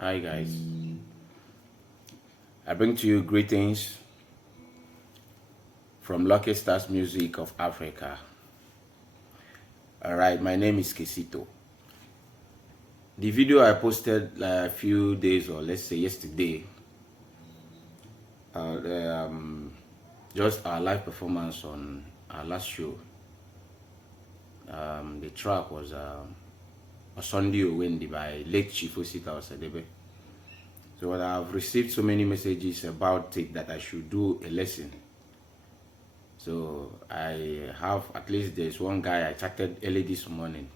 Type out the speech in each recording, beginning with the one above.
Hi guys, I bring to you greetings from Lucky Stars Music of Africa. Alright, my name is Kessito. The video I posted a few days or let's say yesterday, just our live performance on our last show. The track was Osondi Owendi by late Chief Kessito. So I've received so many messages about it that I should do a lesson. So I have, at least there's one guy I chatted early this morning.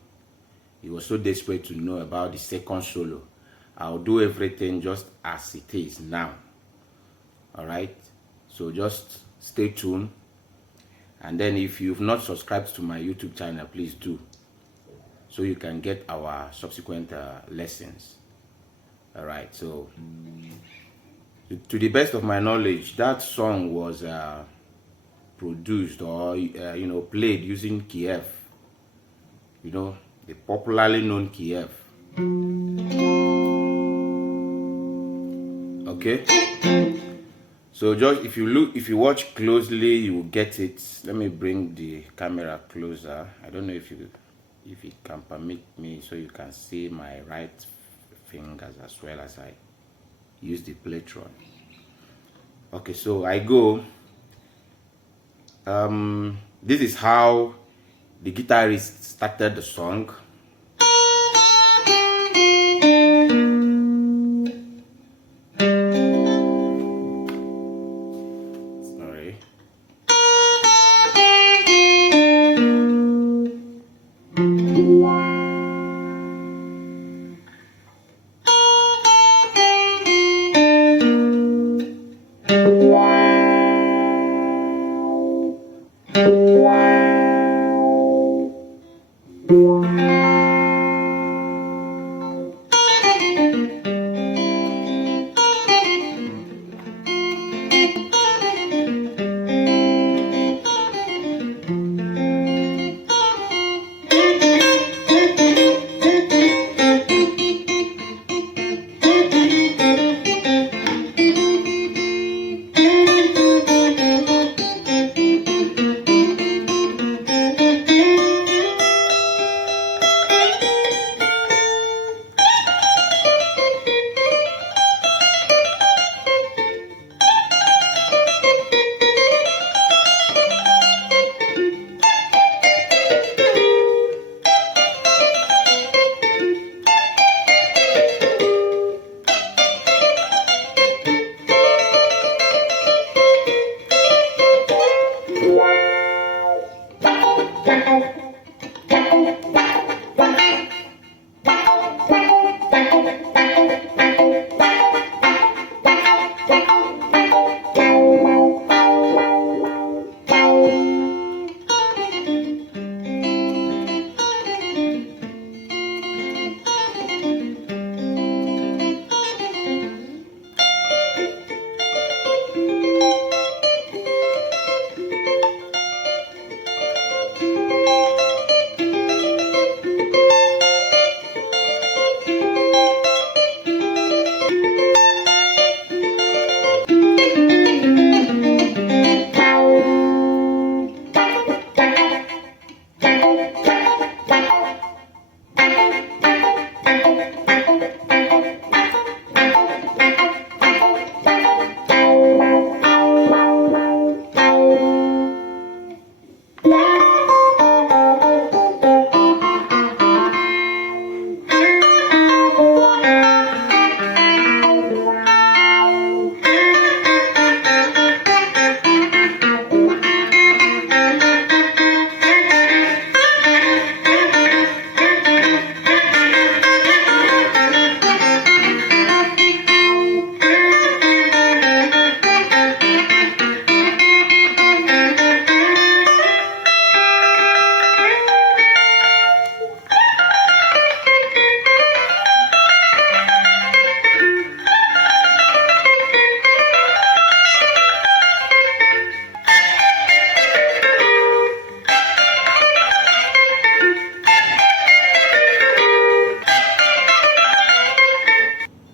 He was so desperate to know about the second solo. I'll do everything just as it is now. Alright, so just stay tuned. And then if you've not subscribed to my YouTube channel, please do, so you can get our subsequent lessons. Alright, so to the best of my knowledge, that song was produced or played using Kiev, the popularly known Kiev. Okay, so just if you watch closely, you will get it. Let me bring the camera closer. I don't know if it can permit me, so you can see my right fingers as well as I use the playtron. Okay, so I go. This is how the guitarist started the song. Sorry.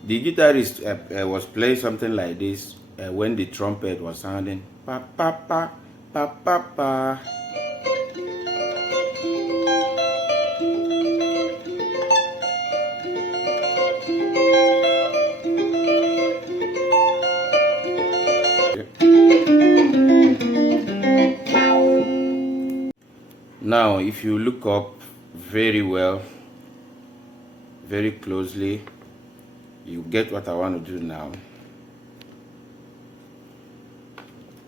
The guitarist was playing something like this when the trumpet was sounding. Pa pa pa pa pa pa. Now, if you look up very well, very closely, you get what I want to do now.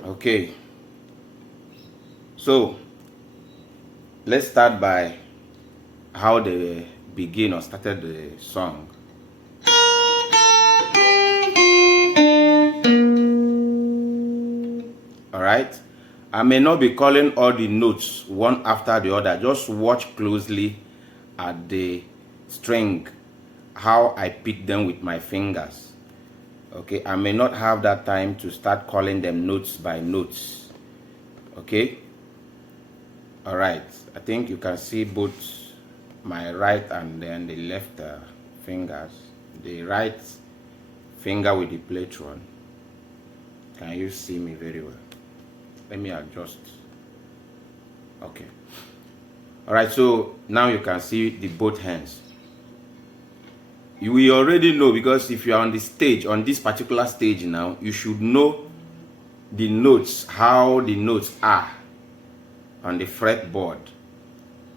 Okay, so let's start by how they begin or started the song. All right, I may not be calling all the notes one after the other. Just watch closely at the string, how I pick them with my fingers. Okay, I may not have that time to start calling them notes by notes. Okay, all right, I think you can see both my right and then the left fingers. The right finger with the plectron. Can you see me very well? Let me adjust. Okay, all right, so now you can see the both hands. You will already know, because if you are on the stage, on this particular stage now, you should know the notes, how the notes are on the fretboard.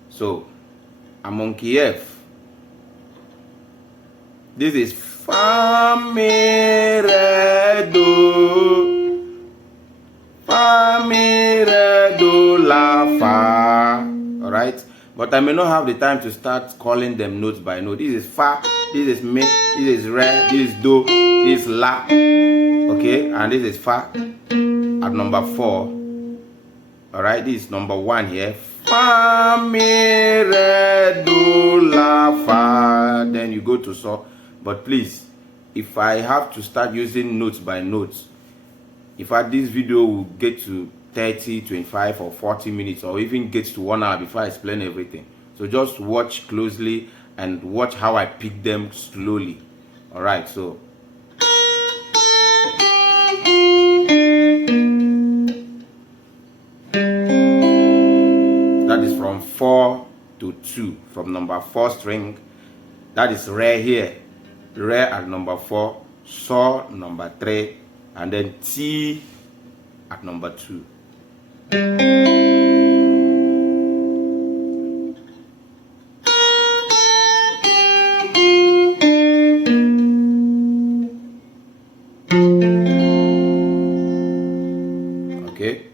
So I'm on key F. This is Fa Mi Re Do, Fa Mi Re Do La Fa. All right, but I may not have the time to start calling them notes by note. This is Fa, this is Mi, this is Re, this is Do, this is La. Okay, and this is Fa at number 4. All right, this is number 1 here. Fa Mi Re Do La Fa. Then you go to So. But please, if I have to start using notes by notes, in fact, this video will get to 30, 25 or 40 minutes, or even gets to 1 hour before I explain everything. So just watch closely and watch how I pick them slowly. All right, so that is from 4 to 2, from number 4 string. That is Re here, Re at number 4, So number 3, and then T at number 2. Okay.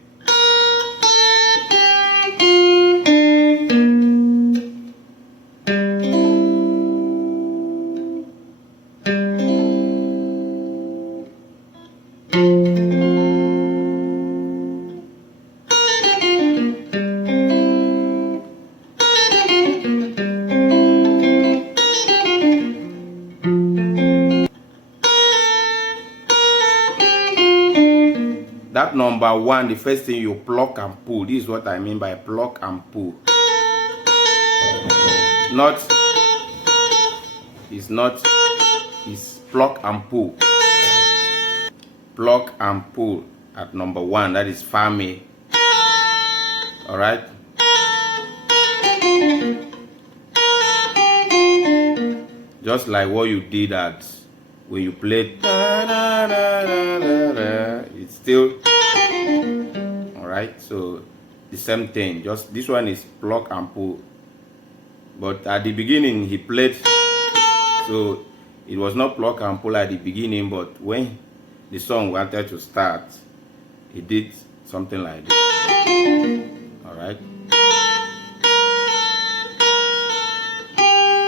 That number 1, the first thing you pluck and pull. This is what I mean by pluck and pull. It's pluck and pull. Pluck and pull at number 1. That is Fa Mi. All right. Just like what you did at when you played. It's still all right. So the same thing. Just this one is pluck and pull. But at the beginning he played, so it was not pluck and pull at the beginning. But when the song wanted to start, he did something like this. All right.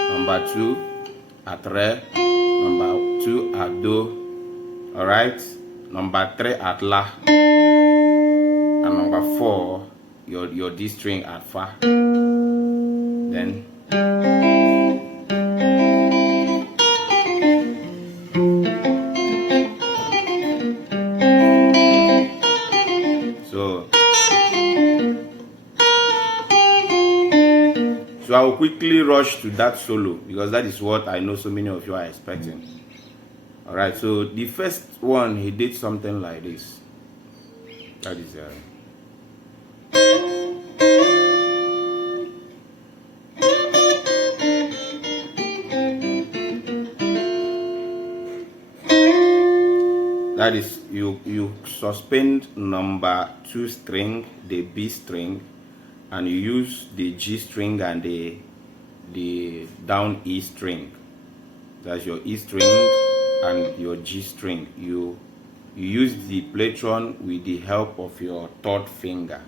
Number 2 at Re, number 2 at Do. All right. Number 3 at La, and number 4 your D string at Fa. Then so I will quickly rush to that solo, because that is what I know so many of you are expecting. All right, so the first one he did something like this. That is that is you suspend number 2 string, the B string, and you use the G string and the down E string. That's your E string and your G string. You use the plectron with the help of your third finger.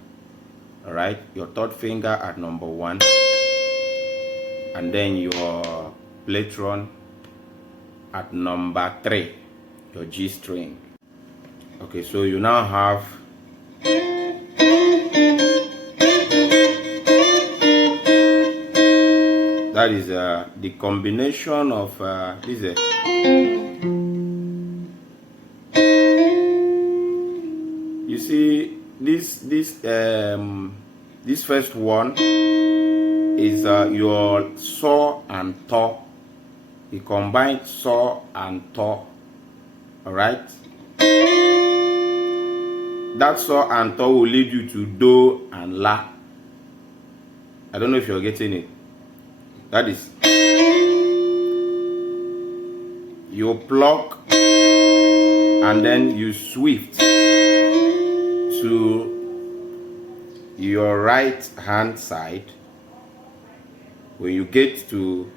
All right, your third finger at number 1, and then your plectron at number 3, your G string. Okay, so you now have that is the combination of this you see this first one is your saw and taw. You combine saw and taw. All right, that saw and taw will lead you to do and la. I don't know if you're getting it. That is, you pluck and then you swift to your right hand side. When you get to,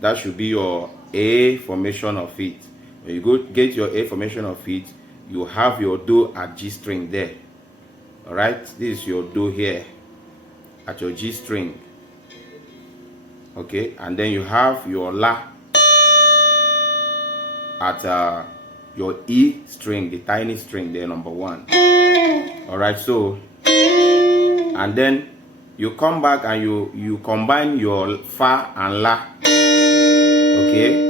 that should be your A formation of it. When you get your A formation of it, you have your do at G string there. All right, this is your do here at your G string. Okay, and then you have your la at your E string, the tiny string there, number 1. All right, so and then you come back and you combine your fa and la. Okay,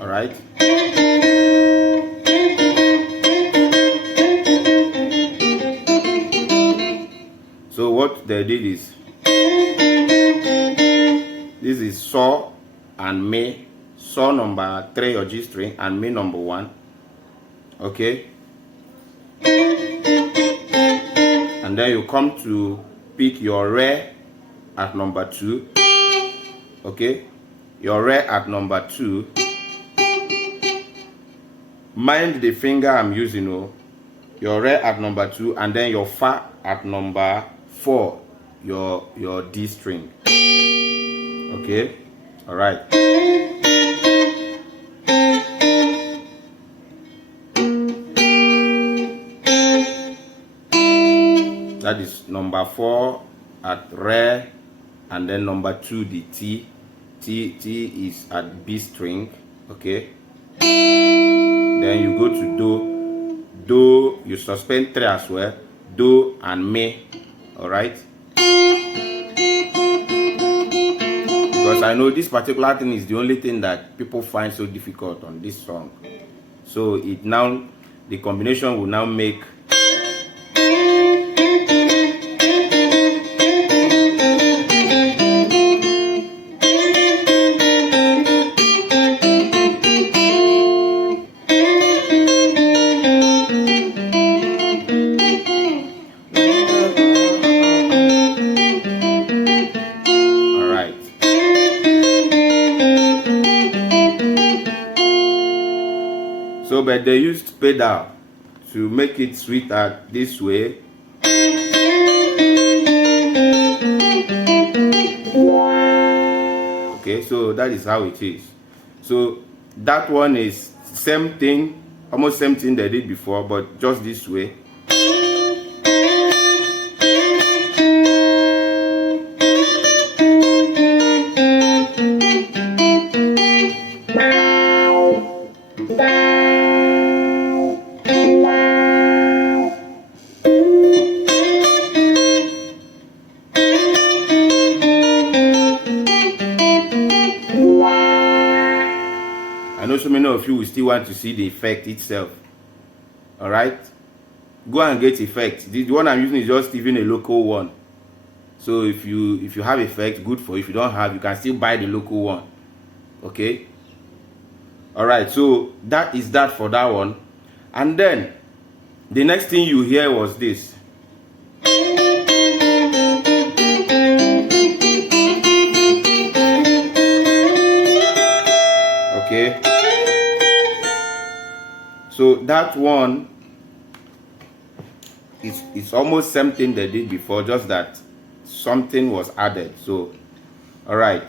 all right. So what they did is, this is saw and me, saw number 3 your G string and me number 1. Okay, and then you come to pick your re at number 2. Okay, your re at number 2. Mind the finger I'm using. Your re at number 2, and then your fa at number 4, your D string. Okay, all right. That is number 4 at re, and then number 2 the T. T is at B string. Okay, then you go to do, you suspend 3 as well, do and me. All right, because I know this particular thing is the only thing that people find so difficult on this song. So it now, the combination will now make so, but they used pedal to make it sweeter this way. Okay, so that is how it is. So that one is same thing, almost same thing they did before, but just this way. I know so many of you will still want to see the effect itself. All right, go and get effect. The one I'm using is just even a local one. So if you have effect, good for you. If you don't have, you can still buy the local one. Okay. All right, so that is that for that one. And then the next thing you hear was this. Okay, so that one it's almost something they did before, just that something was added. So all right,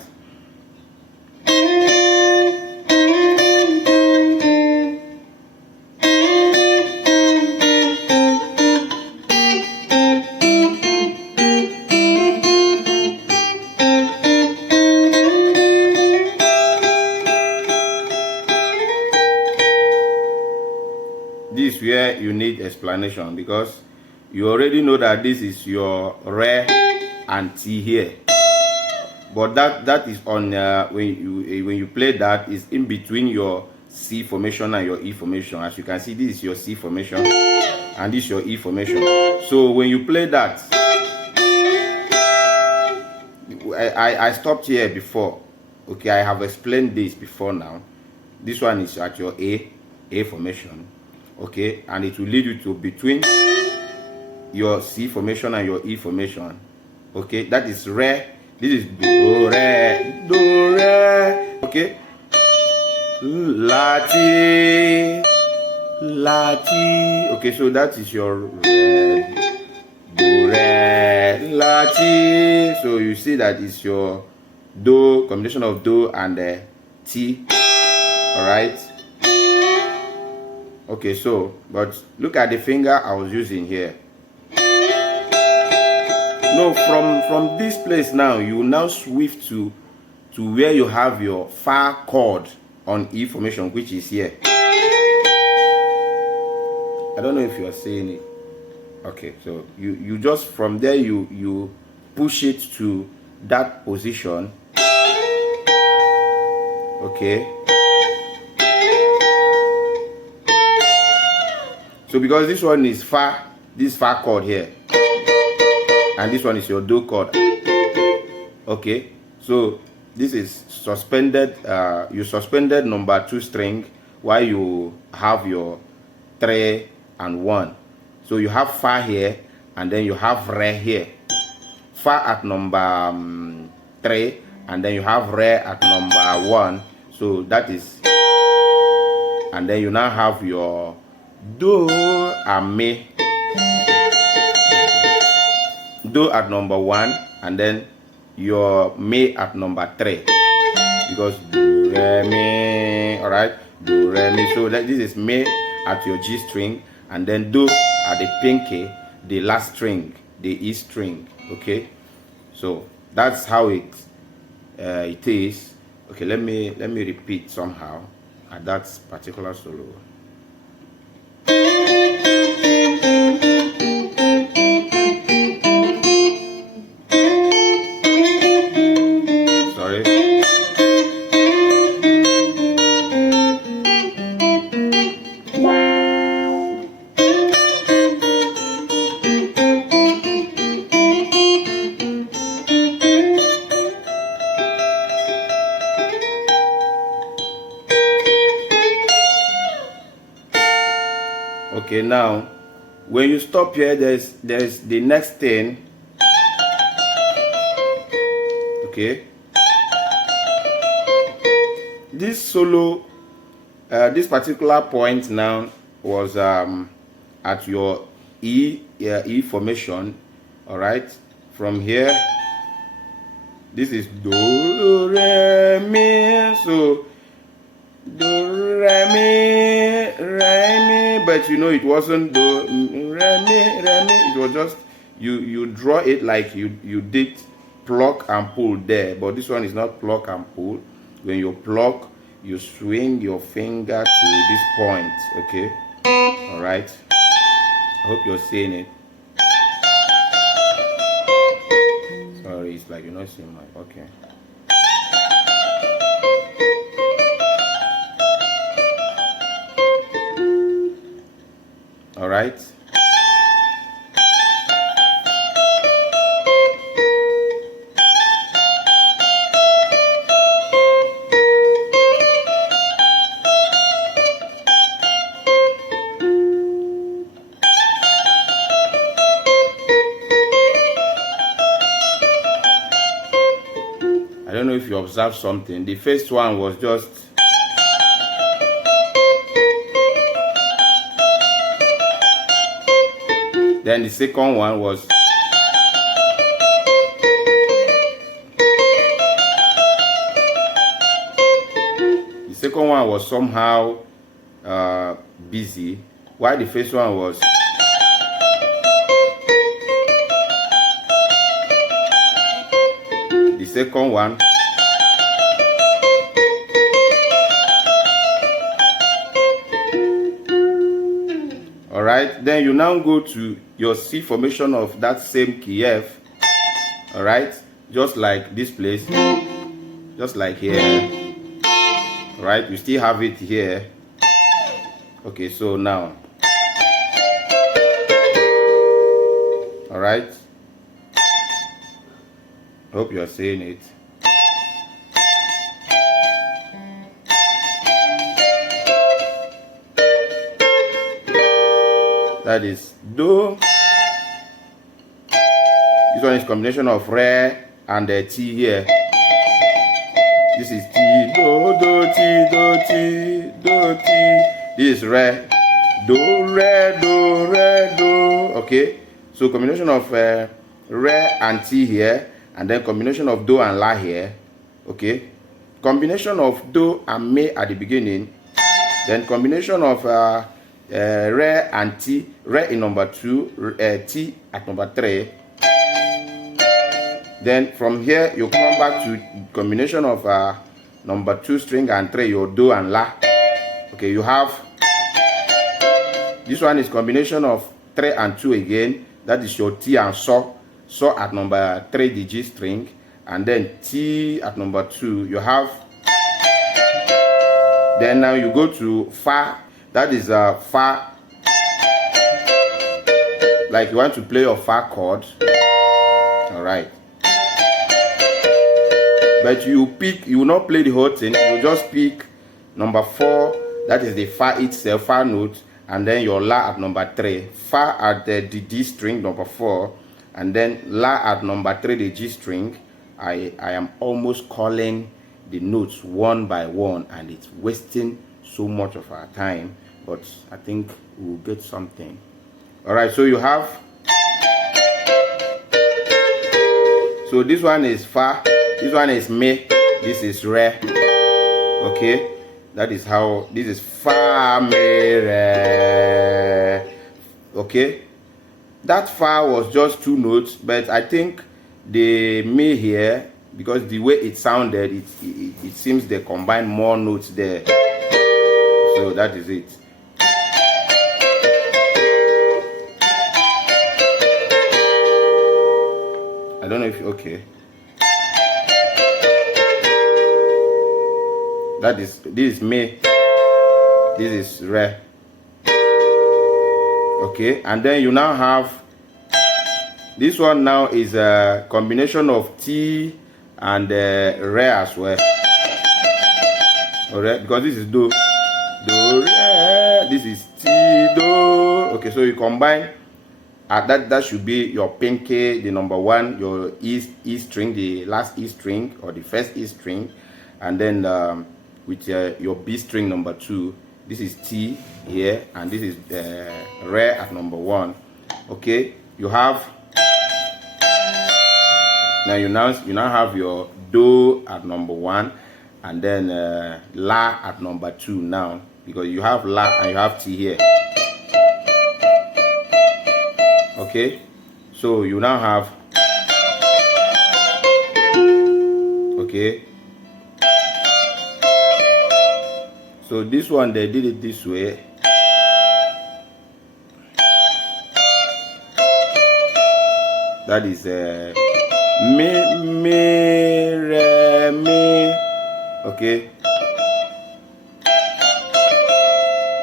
this is where you need explanation, because you already know that this is your re and T here, but that is on when you play that is in between your C formation and your E formation. As you can see, this is your C formation and this is your E formation. So when you play that, I stopped here before. Okay, I have explained this before. Now this one is at your A formation. Okay, and it will lead you to between your C formation and your E formation. Okay, that is re. This is do re, do re. Okay, la ti, la ti. Okay, so that is your re, do re, la ti. So you see that is your do, combination of do and T. All right. Okay, so but look at the finger I was using here. No, from this place now, you now swift to where you have your fa chord on E formation, which is here. I don't know if you are seeing it. Okay, so you just from there you push it to that position. Okay. So because this one is fa, this fa chord here, and this one is your do chord. Okay, so this is suspended. You suspended number 2 string while you have your 3 and 1. So you have fa here and then you have re here. Fa at number 3 and then you have re at number 1. So that is, and then you now have your do and mi. Do at number 1 and then your mi at number 3, because do re mi. All right, do re mi. So that this is mi at your G string and then do at the pinky, the last string, the E string. Okay, so that's how it is. Okay, let me repeat somehow at that particular solo. Okay, now when you stop here, there's the next thing. Okay, this solo, this particular point now was at your E formation. All right, from here, this is do re mi. So do re mi, but you know it wasn't do re mi. It was just you draw it like you did pluck and pull there, but this one is not pluck and pull. When you pluck, you swing your finger to this point. Okay, all right, I hope you're seeing it. Sorry, it's like you're not seeing my, okay. All right. I don't know if you observed something. The first one was just then the second one was somehow busy, while the first one was the second one all right. Then you now go to your C formation of that same key F. All right, just like this place, just like here. All right, you still have it here. Okay, so now, all right, hope you are saying it. That is do. This one is combination of re and T here. This is T, do, do, T, do, T, do, T. This is re, do, re, do, re, do. Okay, so combination of re and T here, and then combination of do and la here. Okay, combination of do and me at the beginning, then combination of re and T, re in number 2, T at number 3. Then from here you come back to combination of number 2 string and 3, your do and la. Okay, you have this one is combination of 3 and 2 again. That is your T and so at number 3, the G string, and then T at number 2. You have then now you go to fa. That is fa, like you want to play your fa chord. All right, but you will not play the whole thing. You just pick number 4, that is the fa itself, fa note, and then your la at number 3, fa at the D string number 4, and then la at number 3, the G string. I am almost calling the notes one by one, and it's wasting so much of our time, but I think we'll get something. All right, so you have, so this one is fa, this one is me, this is re. Okay, that is how, this is fa, me, re. Okay, that fa was just 2 notes, but I think the me here, because the way it sounded, it seems they combine more notes there. So that is it. I don't know if okay. That is, this is me, this is re. Okay, and then you now have this one. Now is a combination of T and re as well. Alright, because this is do, re, this is T, do. Okay, so you combine that should be your pinky, the number 1, your E string, the last E string or the first E string, and then with your B string number 2. This is T here, and this is re at number 1. Okay, you have now you now have your do at number 1, and then la at number 2 now, because you have la and you have T here. Okay, so you now have, okay, so this one they did it this way. That is mi, re, mi. Okay,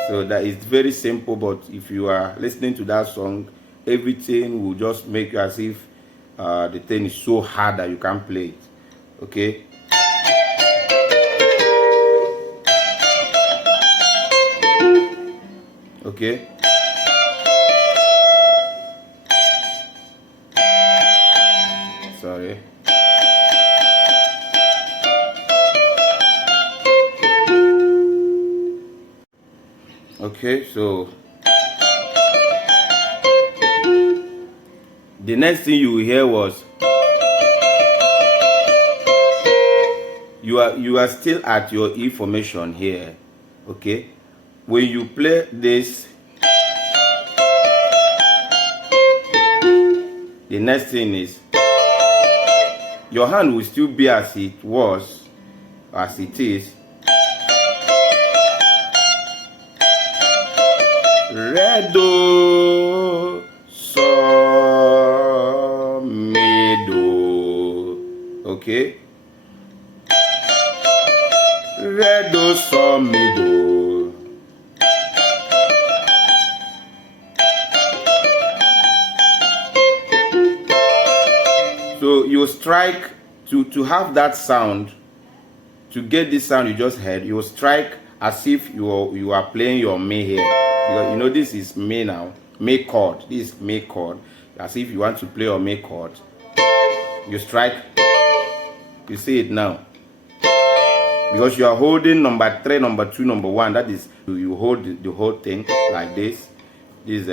so So that is very simple, but if you are listening to that song, everything will just make you as if the thing is so hard that you can't play it. Okay. Okay. Sorry. Okay, so the next thing you will hear was you are still at your E formation here. Okay, when you play this, the next thing is your hand will still be as it was, as it is. Re, do, so, mi, do. Okay. Re, do, so, mi, do. So you strike to have that sound. To get this sound you just heard, you strike as if you are playing your mi here. Because you know this is mi now, mi chord. This is mi chord. As if you want to play your mi chord, you strike. You see it now. Because you are holding number 3, number 2, number 1. That is, you hold the whole thing like this. This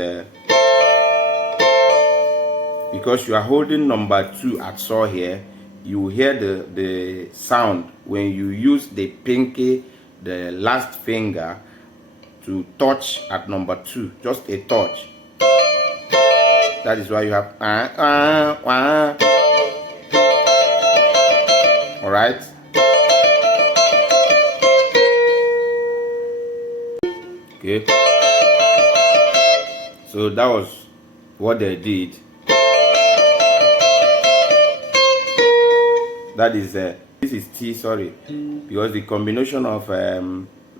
because you are holding number 2 at saw here, you hear the sound when you use the pinky, the last finger, to touch at number 2, just a touch. That is why you have all right. Okay, so that was what they did. That is this is T, sorry, because the combination of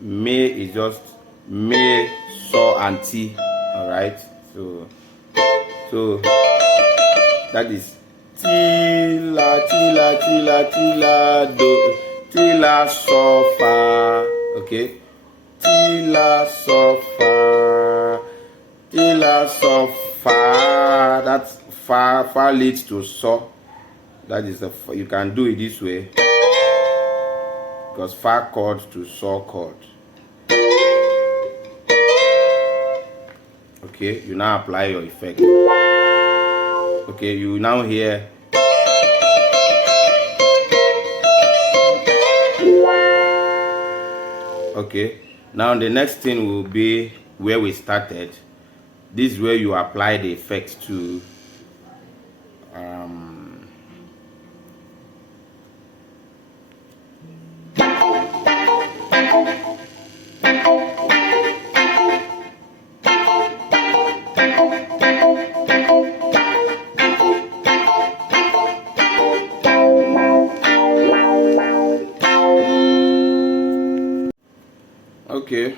mi is just mi, so, and T. All right, so that is Ti, la, Ti, la, Ti, la, Ti, la, do, Ti, la, so, fa. Okay, Ti, la, so, fa, Ti, la, so, fa. That's fa leads to so. That is you can do it this way, because fa chord to so chord. Okay, you now apply your effect. Okay, you now hear okay. Now the next thing will be where we started. This is where you apply the effects to okay.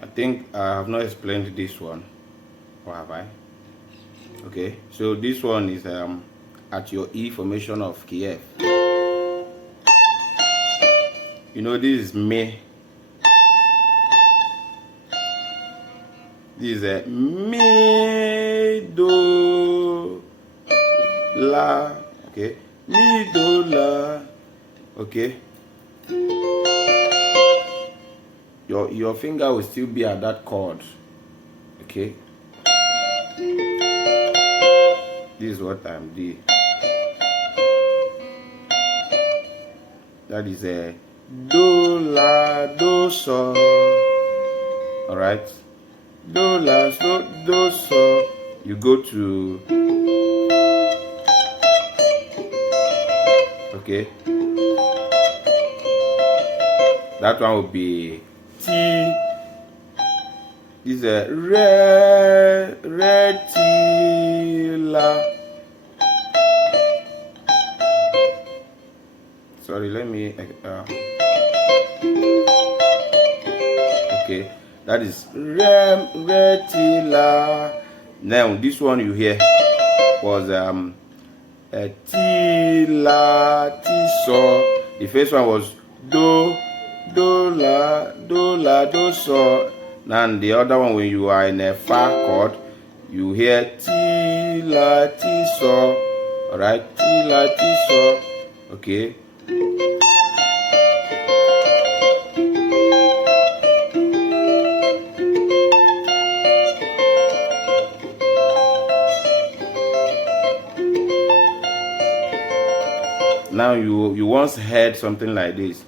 I think I have not explained this one, or have I? Okay, so this one is at your E formation of key F. You know, this is mi. This is a mi, do, la. Okay, mi, do, la. Okay, your finger will still be at that chord. Okay, this is what I'm doing. That is a do, la, do, so. All right, do, la, do, so. You go to Okay, that one will be T. This is a re T la. Sorry, let me okay, that is re T la. Now this one you hear was a T la T so. The first one was do do so. Now the other one, when you are in a fa chord, you hear T la T so. All right, T la T so. Okay. Now you once heard something like this.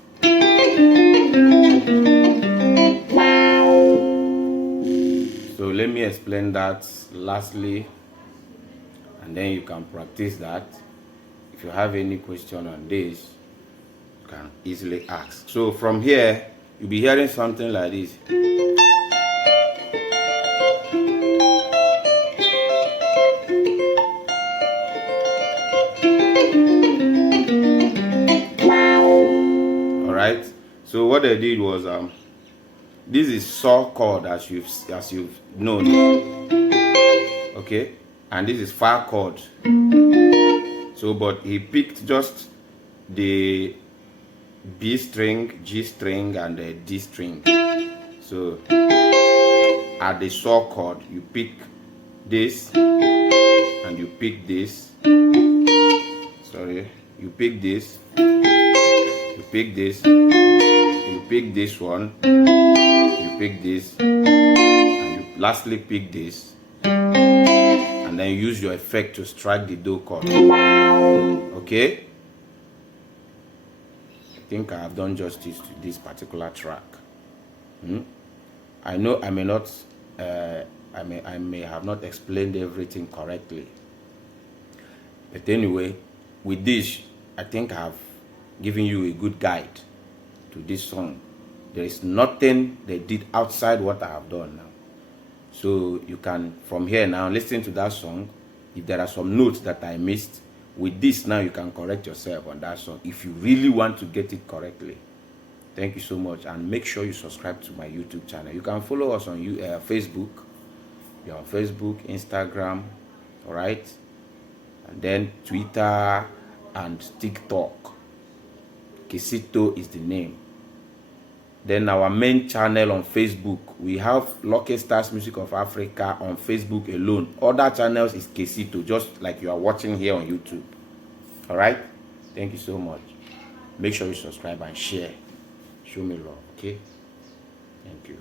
So let me explain that lastly, and then you can practice that. If you have any question on this, you can easily ask. So from here, you'll be hearing something like this. Alright, so what I did was this is saw chord as you've known, okay, and this is fa chord. So but he picked just the B string, G string, and the D string. So at the saw chord, you pick this and you pick this. Sorry, you pick this, you pick this, you pick this one, you pick this, and you lastly pick this, and then use your effect to strike the do chord. Okay, I think I have done justice to this particular track. I know I may not I may have not explained everything correctly, but anyway, with this I think I have given you a good guide to this song. There is nothing they did outside what I have done now. So you can, from here now, listen to that song. If there are some notes that I missed, with this now you can correct yourself on that song if you really want to get it correctly. Thank you so much, and make sure you subscribe to my YouTube channel. You can follow us on Facebook. You're on Facebook, Instagram, all right, and then Twitter and TikTok. Kessito is the name. Then our main channel on Facebook, we have Lucky Stars Music of Africa on Facebook alone. Other channels is Kessito, just like you are watching here on YouTube. All right, thank you so much. Make sure you subscribe and share. Show me love, okay? Thank you.